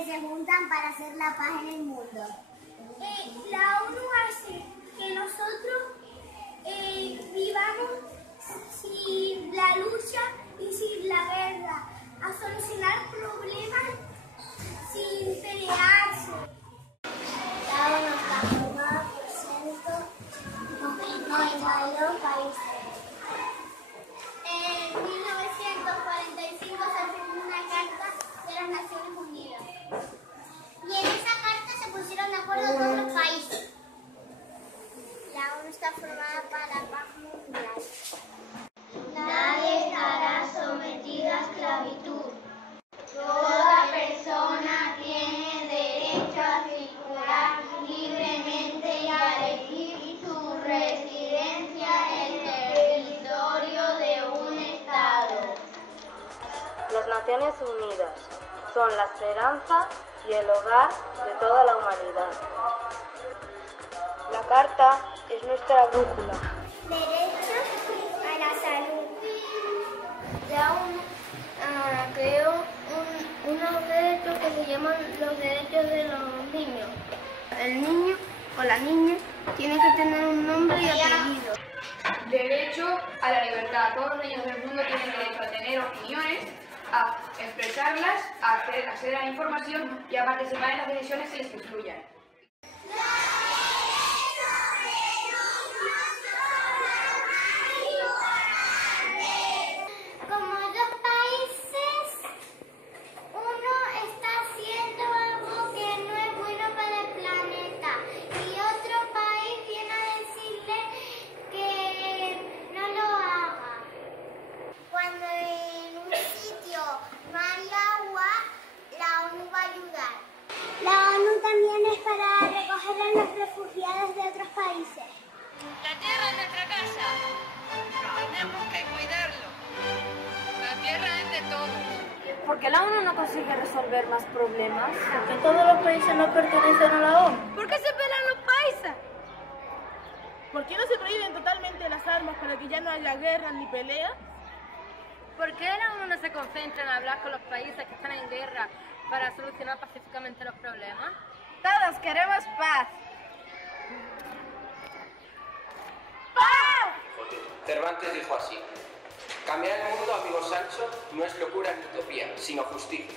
que se juntan para hacer la paz en el mundo. La ONU hace que nosotros vivamos sin la lucha y sin la guerra, a solucionar problemas sin pelearse. La ONU está formada por 192 países. En 1945 se firmó una carta de las Naciones Unidas. Y en esa carta se pusieron de acuerdo todos los países. La ONU está formada para la paz mundial. Nadie estará sometido a esclavitud. Toda persona tiene derecho a circular libremente y a elegir su residencia en el territorio de un Estado. Las Naciones Unidas son la esperanza y el hogar de toda la humanidad. La Carta es nuestra brújula. Derechos a la salud. La ONU creó unos derechos que se llaman los derechos de los niños. El niño o la niña tiene que tener un nombre y apellido. Derecho a la libertad. Todos los niños del mundo tienen derecho a tener opiniones, a expresarlas, a acceder a la información y a participar en las decisiones que les influyan. Como dos países, uno está haciendo algo que no es bueno para el planeta y otro país viene a decirle que no lo haga. Cuando en un sitio no hay agua, la ONU va a ayudar. La ONU también es para recoger a los refugiados de otros países. La tierra es nuestra casa. Tenemos que cuidarlo. La tierra es de todos. ¿Por qué la ONU no consigue resolver más problemas? Porque todos los países no pertenecen a la ONU. ¿Por qué se pelean los países? ¿Por qué no se prohíben totalmente las armas para que ya no haya guerra ni pelea? ¿Por qué la ONU no se concentra en hablar con los países que están en guerra para solucionar pacíficamente los problemas? Todos queremos paz. Cervantes dijo así: cambiar el mundo, amigo Sancho, no es locura ni utopía, sino justicia.